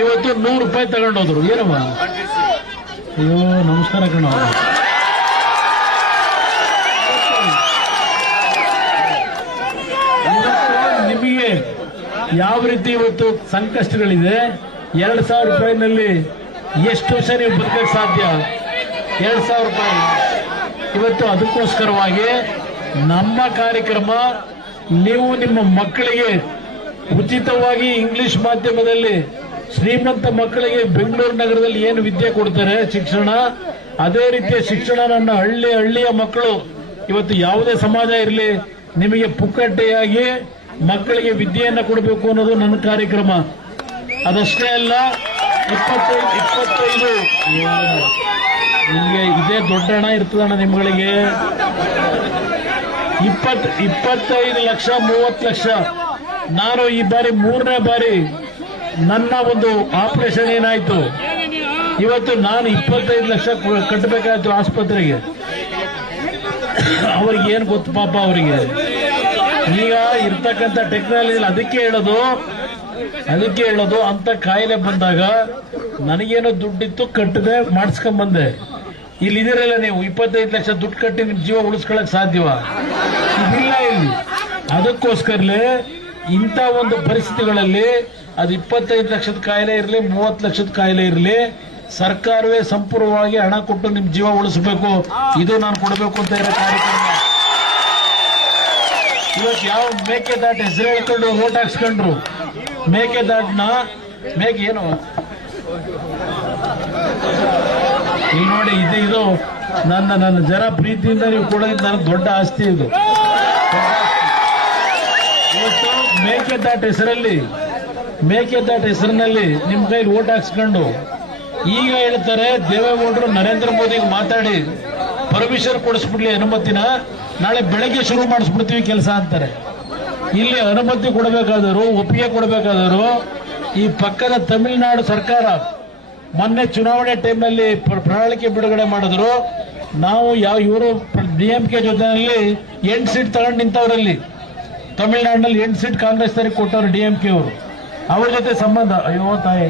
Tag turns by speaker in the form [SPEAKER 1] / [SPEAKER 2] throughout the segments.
[SPEAKER 1] ಇವತ್ತು ನೂರು ರೂಪಾಯಿ ತಗೊಂಡೋದ್ರು ಏನಮ್ಮ ಅಯ್ಯೋ ನಮಸ್ಕಾರ ಕಣ ನಿಮಗೆ ಯಾವ ರೀತಿ ಇವತ್ತು ಸಂಕಷ್ಟಗಳಿದೆ ಎರಡ್ ಸಾವಿರ ರೂಪಾಯಿನಲ್ಲಿ ಎಷ್ಟು ವರ್ಷ ನೀವು ಬದುಕಕ್ಕೆ ಸಾಧ್ಯ ಎರಡ್ ಸಾವಿರ ರೂಪಾಯಿ ಇವತ್ತು ಅದಕ್ಕೋಸ್ಕರವಾಗಿ ನಮ್ಮ ಕಾರ್ಯಕ್ರಮ ನೀವು ನಿಮ್ಮ ಮಕ್ಕಳಿಗೆ ಉಚಿತವಾಗಿ ಇಂಗ್ಲಿಷ್ ಮಾಧ್ಯಮದಲ್ಲಿ ಶ್ರೀಮಂತ ಮಕ್ಕಳಿಗೆ ಬೆಂಗಳೂರು ನಗರದಲ್ಲಿ ಏನು ವಿದ್ಯೆ ಕೊಡ್ತಾರೆ ಶಿಕ್ಷಣ ಅದೇ ರೀತಿಯ ಶಿಕ್ಷಣ ನನ್ನ ಹಳ್ಳಿ ಹಳ್ಳಿಯ ಮಕ್ಕಳು ಇವತ್ತು ಯಾವುದೇ ಸಮಾಜ ಇರಲಿ ನಿಮಗೆ ಪುಕ್ಕಟ್ಟೆಯಾಗಿ ಮಕ್ಕಳಿಗೆ ವಿದ್ಯೆಯನ್ನು ಕೊಡಬೇಕು ಅನ್ನೋದು ನನ್ನ ಕಾರ್ಯಕ್ರಮ ಅದಷ್ಟೇ ಅಲ್ಲ ಇಪ್ಪತ್ತೈದು ನಿಮಗೆ ಇದೇ ದೊಡ್ಡ ಹಣ ಇರ್ತದಣ್ಣ ನಿಮ್ಗಳಿಗೆ ಇಪ್ಪತ್ತು ಇಪ್ಪತ್ತೈದು ಲಕ್ಷ ಮೂವತ್ತು ಲಕ್ಷ ನಾನು ಈ ಬಾರಿ ಮೂರನೇ ಬಾರಿ ನನ್ನ ಒಂದು ಆಪರೇಷನ್ ಏನಾಯ್ತು ಇವತ್ತು ನಾನು ಇಪ್ಪತ್ತೈದು ಲಕ್ಷ ಕಟ್ಟಬೇಕಾಯ್ತು ಆಸ್ಪತ್ರೆಗೆ ಅವ್ರಿಗೆ ಏನು ಗೊತ್ತು ಪಾಪ ಅವರಿಗೆ ಈಗ ಇರ್ತಕ್ಕಂಥ ಟೆಕ್ನಾಲಜಿ ಅದಕ್ಕೆ ಹೇಳೋದು ಅದಕ್ಕೆ ಹೇಳೋದು ಅಂತ ಕಾಯಿಲೆ ಬಂದಾಗ ನನಗೇನೋ ದುಡ್ಡಿತ್ತು ಕಟ್ಟದೆ ಇಲ್ಲಿ ಇದಿರಲ್ಲ ನೀವು ಇಪ್ಪತ್ತೈದು ಲಕ್ಷ ದುಡ್ಡು ಕಟ್ಟಿ ನಿಮ್ಮ ಜೀವ ಉಳಿಸ್ಕೊಳಕ್ ಸಾಧ್ಯವಾ ಇಲ್ಲ ಇಲ್ಲಿ ಅದಕ್ಕೋಸ್ಕರಲೇ ಇಂಥ ಒಂದು ಪರಿಸ್ಥಿತಿಗಳಲ್ಲಿ ಅದು ಇಪ್ಪತ್ತೈದು ಲಕ್ಷದ ಕಾಯಿಲೆ ಇರಲಿ ಮೂವತ್ತು ಲಕ್ಷದ ಕಾಯಿಲೆ ಇರಲಿ ಸರ್ಕಾರವೇ ಸಂಪೂರ್ಣವಾಗಿ ಹಣ ಕೊಟ್ಟು ನಿಮ್ ಜೀವ ಉಳಿಸಬೇಕು ಇದು ನಾನು ಕೊಡಬೇಕು ಅಂತ ಇರೋ ಕಾರ್ಯಕ್ರಮ ಇವತ್ತು ಯಾವ ಮೇಕೆದಾಟು ಹೆಸರು ಹೇಳ್ಕೊಂಡು ಓಟ್ ಹಾಕ್ಸ್ಕೊಂಡ್ರು ದಾಟ್ನ ಮೇಕೆ ಏನು ಇಲ್ಲಿ ನೋಡಿ ಇದು ಇದು ನನ್ನ ನನ್ನ ಜನ ಪ್ರೀತಿಯಿಂದ ನೀವು ಕೊಡೋದು ನನ್ನ ದೊಡ್ಡ ಆಸ್ತಿ ಇದು ಇವತ್ತು ಮೇಕೆದಾಟ ಹೆಸರಲ್ಲಿ ಮೇಕೆದಾಟ ಹೆಸರಿನಲ್ಲಿ ನಿಮ್ಮ ಕೈಲಿ ಓಟ್ ಹಾಕ್ಸ್ಕೊಂಡು ಈಗ ಹೇಳ್ತಾರೆ ದೇವೇಗೌಡರು ನರೇಂದ್ರ ಮೋದಿಗೆ ಮಾತಾಡಿ ಪರಮೇಶ್ವರ್ ಕೊಡಿಸ್ಬಿಡ್ಲಿ ಅನುಮತಿನ ನಾಳೆ ಬೆಳಗ್ಗೆ ಶುರು ಮಾಡಿಸ್ಬಿಡ್ತೀವಿ ಕೆಲಸ ಅಂತಾರೆ ಇಲ್ಲಿ ಅನುಮತಿ ಕೊಡಬೇಕಾದರು ಒಪ್ಪಿಗೆ ಕೊಡಬೇಕಾದರು ಈ ಪಕ್ಕದ ತಮಿಳುನಾಡು ಸರ್ಕಾರ ಮೊನ್ನೆ ಚುನಾವಣೆ ಟೈಮ್ನಲ್ಲಿ ಪ್ರಣಾಳಿಕೆ ಬಿಡುಗಡೆ ಮಾಡಿದ್ರು ನಾವು ಯಾವ ಇವರು ಡಿಎಂಕೆ ಜೊತೆಯಲ್ಲಿ ಎಂಟು ಸೀಟ್ ತಗೊಂಡು ನಿಂತವರಲ್ಲಿ ತಮಿಳುನಾಡಿನಲ್ಲಿ ಎಂಟು ಸೀಟ್ ಕಾಂಗ್ರೆಸ್ ಅವರಿಗೆ ಕೊಟ್ಟವರು ಡಿ ಎಂ ಕೆ ಅವರು ಅವ್ರ ಜೊತೆ ಸಂಬಂಧ ಅಯ್ಯೋ ತಾಯಿ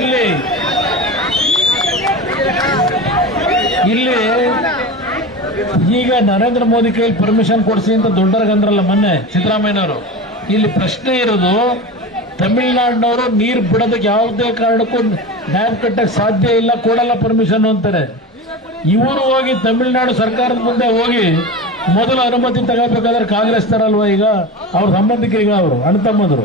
[SPEAKER 1] ಇಲ್ಲಿ ಇಲ್ಲಿ ಈಗ ನರೇಂದ್ರ ಮೋದಿ ಕೈಲಿ ಪರ್ಮಿಷನ್ ಕೊಡಿಸಿ ಅಂತ ದೊಡ್ಡರ್ಗಂದ್ರಲ್ಲ ಮೊನ್ನೆ ಸಿದ್ದರಾಮಯ್ಯನವರು ಇಲ್ಲಿ ಪ್ರಶ್ನೆ ಇರೋದು ತಮಿಳ್ನಾಡಿನವರು ನೀರು ಬಿಡೋದಕ್ಕೆ ಯಾವುದೇ ಕಾರಣಕ್ಕೂ ಡ್ಯಾಮ್ ಕಟ್ಟಕ್ಕೆ ಸಾಧ್ಯ ಇಲ್ಲ ಕೊಡಲ್ಲ ಪರ್ಮಿಷನ್ ಅಂತಾರೆ ಇವರು ಹೋಗಿ ತಮಿಳುನಾಡು ಸರ್ಕಾರದ ಮುಂದೆ ಹೋಗಿ ಮೊದಲು ಅನುಮತಿ ತಗೋಬೇಕಾದ್ರೆ ಕಾಂಗ್ರೆಸ್ ತರಲ್ವಾ ಈಗ ಅವ್ರ ಸಂಬಂಧಿಕ ಈಗ ಅವರು ಅಣ್ತಮ್ಮದ್ರು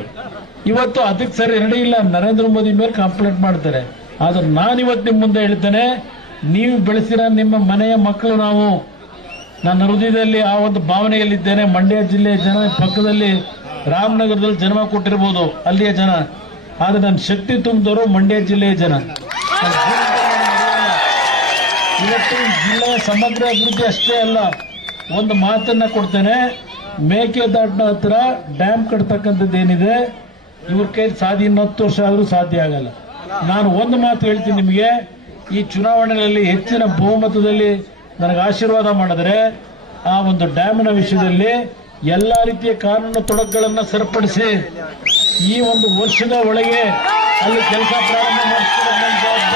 [SPEAKER 1] ಇವತ್ತು ಅದಕ್ಕೆ ಸರಿ ರೆಡಿ ಇಲ್ಲ ನರೇಂದ್ರ ಮೋದಿ ಮೇಲೆ ಕಂಪ್ಲೇಂಟ್ ಮಾಡ್ತಾರೆ ಆದ್ರೆ ನಾನು ಇವತ್ತು ನಿಮ್ಮ ಮುಂದೆ ಹೇಳ್ತೇನೆ ನೀವು ಬೆಳೆಸಿರ ನಿಮ್ಮ ಮನೆಯ ಮಕ್ಕಳು ನಾವು ನನ್ನ ಹೃದಯದಲ್ಲಿ ಆ ಒಂದು ಭಾವನೆಯಲ್ಲಿದ್ದೇನೆ ಮಂಡ್ಯ ಜಿಲ್ಲೆಯ ಜನ ಪಕ್ಕದಲ್ಲಿ ರಾಮನಗರದಲ್ಲಿ ಜನ್ಮ ಕೊಟ್ಟಿರ್ಬೋದು ಅಲ್ಲಿಯ ಜನ ಆದರೆ ನನ್ನ ಶಕ್ತಿ ತುಂಬಿದವರು ಮಂಡ್ಯ ಜಿಲ್ಲೆಯ ಜನ ಇವತ್ತು ಜಿಲ್ಲೆಯ ಸಮಗ್ರ ಅಭಿವೃದ್ಧಿ ಅಷ್ಟೇ ಅಲ್ಲ ಒಂದು ಮಾತನ್ನ ಕೊಡ್ತೇನೆ ಮೇಕೆದಾಟಿನ ಹತ್ರ ಡ್ಯಾಮ್ ಕಟ್ತಕ್ಕಂಥದ್ದು ಏನಿದೆ ಇವ್ರ ಕೈ ಸಾಧ್ಯ ಇನ್ನೊತ್ತು ವರ್ಷ ಆದರೂ ಸಾಧ್ಯ ಆಗಲ್ಲ ನಾನು ಒಂದು ಮಾತು ಹೇಳ್ತೀನಿ ನಿಮಗೆ ಈ ಚುನಾವಣೆಗಳಲ್ಲಿ ಹೆಚ್ಚಿನ ಬಹುಮತದಲ್ಲಿ ನನಗೆ ಆಶೀರ್ವಾದ ಮಾಡಿದ್ರೆ ಆ ಒಂದು ಡ್ಯಾಮ್ನ ವಿಷಯದಲ್ಲಿ ಎಲ್ಲಾ ರೀತಿಯ ಕಾನೂನು ತೊಡಕುಗಳನ್ನ ಸರಿಪಡಿಸಿ ಈ ಒಂದು ವರ್ಷದ ಒಳಗೆ ಅಲ್ಲಿ ಕೆಲಸ ಪ್ರಾರಂಭ ಮಾಡ್ತಾರೆ